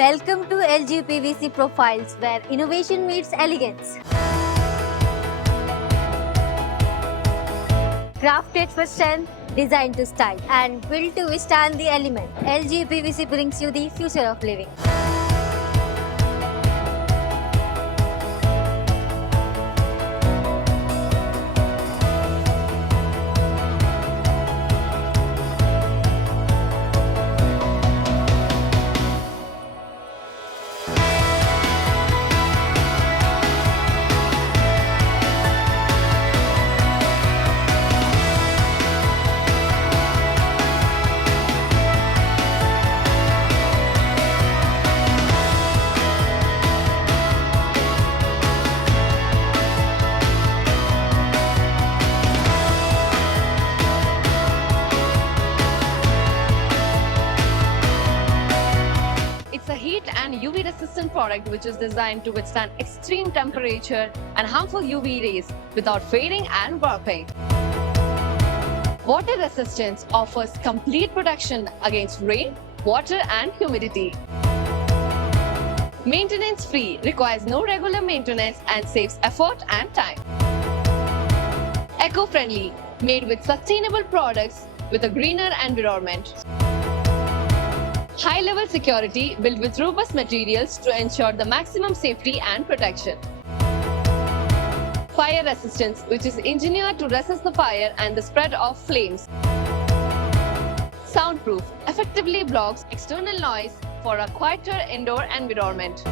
Welcome to LG PVC Profiles, where innovation meets elegance. Crafted for strength, designed to style, and built to withstand the element, LG PVC brings you the future of living. It's a heat and UV resistant product which is designed to withstand extreme temperature and harmful UV rays without fading and warping. Water resistance offers complete protection against rain, water and humidity. Maintenance free, requires no regular maintenance and saves effort and time. Eco-friendly, made with sustainable products with a greener environment. High-level security built with robust materials to ensure the maximum safety and protection. Fire resistance, which is engineered to resist the fire and the spread of flames. Soundproof, effectively blocks external noise for a quieter indoor environment.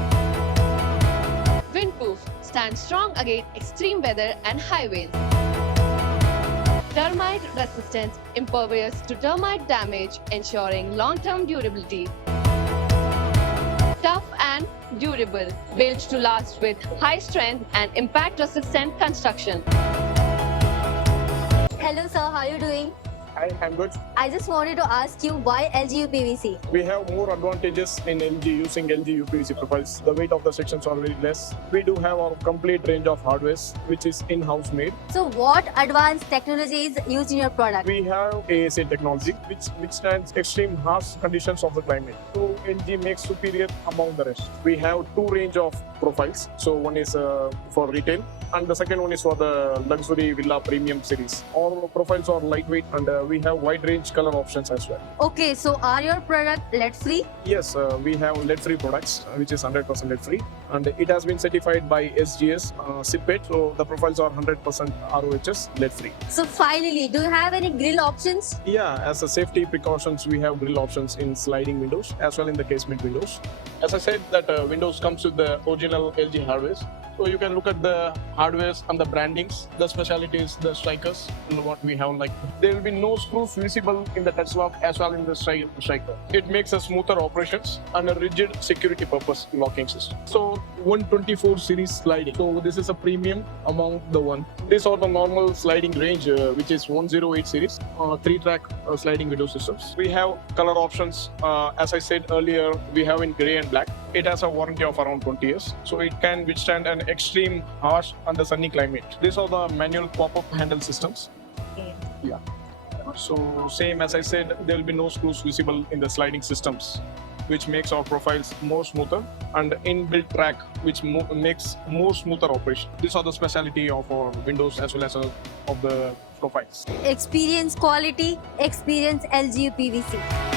Windproof, stands strong against extreme weather and high winds. Termite resistant, impervious to termite damage, ensuring long-term durability. Tough and durable, built to last with high strength and impact-resistant construction. Hello, sir. How are you doing? Hi, I'm good. I just wanted to ask you why LG PVC? We have more advantages in LG using LG UPVC profiles. The weight of the sections are very less. We do have our complete range of hardwares, which is in-house made. So, what advanced technology is used in your product? We have ASA technology, which withstands extreme harsh conditions of the climate. So LG makes superior among the rest. We have two range of profiles. So one is for retail, and the second one is for the luxury villa premium series. All profiles are lightweight, and we have wide range color options as well. Okay, so are your product lead free? Yes, we have lead-free products, which is 100% lead-free, and it has been certified by SGS, SIPET, so the profiles are 100% ROHS lead-free. So finally, do you have any grill options? Yeah, as a safety precautions, we have grill options in sliding windows as well in the casement windows. As I said, that windows comes with the original LG hardware. So you can look at the hardwares and the brandings, the specialties, the strikers, and what we have. Like there will be no screws visible in the touch lock as well in the striker. It makes a smoother operations and a rigid security purpose locking system. So 124 series sliding. So this is a premium among the one. These are the normal sliding range, which is 108 series, 3-track sliding window systems. We have color options. As I said earlier, we have in gray and black. It has a warranty of around 20 years, so it can withstand an extreme harsh and the sunny climate. These are the manual pop-up handle systems. Okay. Yeah. So same as I said, there will be no screws visible in the sliding systems, which makes our profiles more smoother, and inbuilt track, which makes more smoother operation. These are the specialty of our windows as well as of the profiles. Experience quality, experience LG PVC.